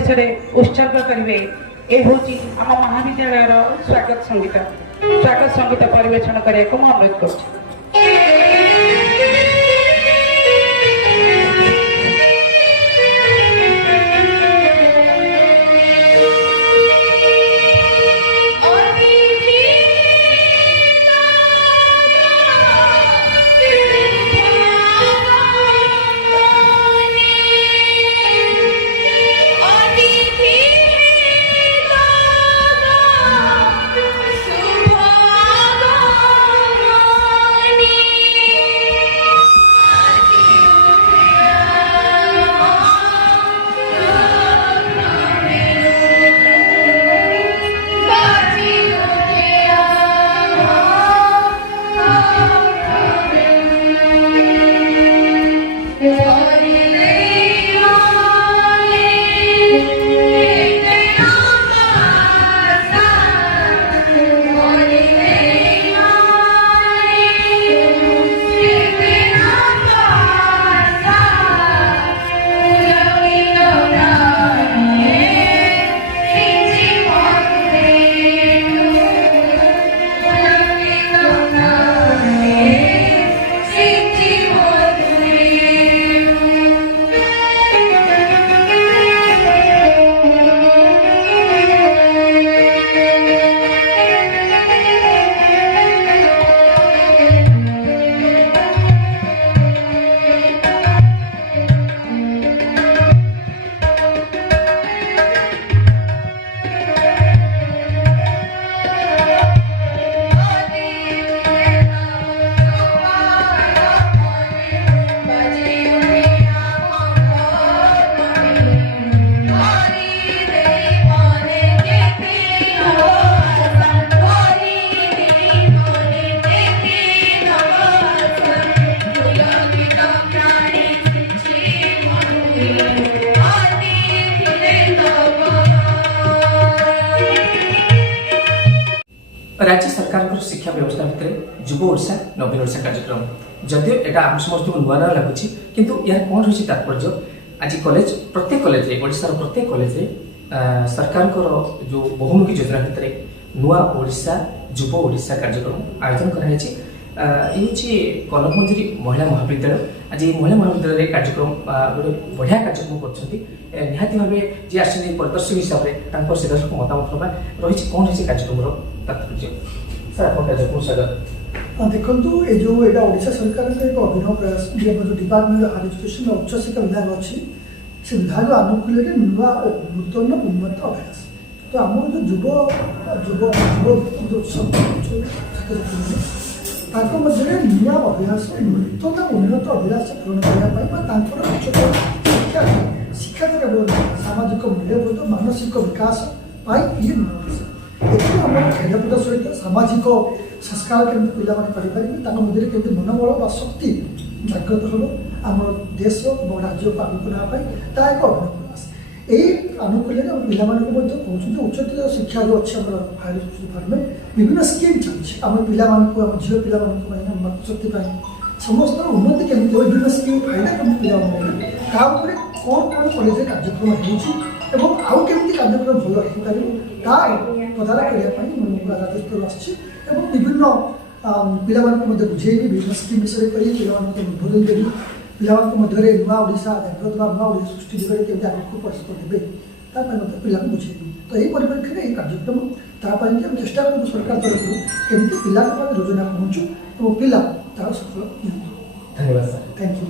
परिवेश रे उत्सर्ग करेंगे। ये हूँ आम महाविद्यालय स्वागत संगीत परिवेशन करने को अनुरोध कर। राज्य सरकार शिक्षा व्यवस्था भितर युव ओडिशा नवीन ओडिशा कार्यक्रम जदिव यहाँ आम समस्त नुआ नुआ लगुच किंतु यार कौन रही तात्पर्य आज कॉलेज प्रत्येक कॉलेज ओडिशार प्रत्येक कॉलेज सरकार जो बहुमुखी योजना भितर नुआ ओडिशा युव ओडिशा कार्यक्रम आयोजन कराई ये कनकमंजरी महिला महाविद्यालय आज ये महिला महाविद्यालय कार्यक्रम गोटे बढ़िया कार्यक्रम कर निहाती भाव जी आसने परिदर्शक हिसाब से सीधासख मतामत ना रही कौन रही कार्यक्रम तात्पर्य सर आप कार्यक्रम स्वागत देखो ये जो यहाँ ओडिशा सरकार एक अभिनव प्रयास जो डिपार्टमेंट ऑफ हायर एजुकेशन उच्च शिक्षा विभाग अच्छी से विभाग आनुकूल्य नुआ नूतन उन्नत अभ्यास तो आम जो युव युव छात्र छात्री नुआ अभ्यास नूतन उन्नत अभ्यास पूरण करने शिक्षा शिक्षा सामाजिक मूल्यबोध मानसिक विकास ये आम खेलकूद सहित सामाजिक संस्कार केमती पारे मध्य केमती मनोबल शक्ति जागृत हम आम देश और राज्य को आगे नापी ता एक अभिनव प्रयास यही आनुकूल्य कहूँ उच्चतर शिक्षा जो अच्छे हायर एजुकेशन डिपार्टमेंट विभिन्न स्कीम चलती आम पाँ झील पाँ मातृशक्ति समस्त उन्नति केमती विभिन्न स्कीम फायदा केमती पिला कौन कौन कॉलेज कार्यक्रम हो आउ केमती कार्यक्रम भल हो पार पता करने राजस्व आसी विभिन्न पिला बुझेबी विभिन्न स्कीम विषय करी पिला उद्बोधन देवी पिला नुआ ओडिशा जागृत नुआ ओडिशा सृष्टि दिगरे केमती आगे परिश्रम देवे पिला बुझेबी तो यही परिप्रेक्षी में कार्यक्रम ताकि हम चेष्टा करूँ सरकार तरफ केमती पिला योजना पहुँचू और पिला तार सफल धन्यवाद सर थैंक यू।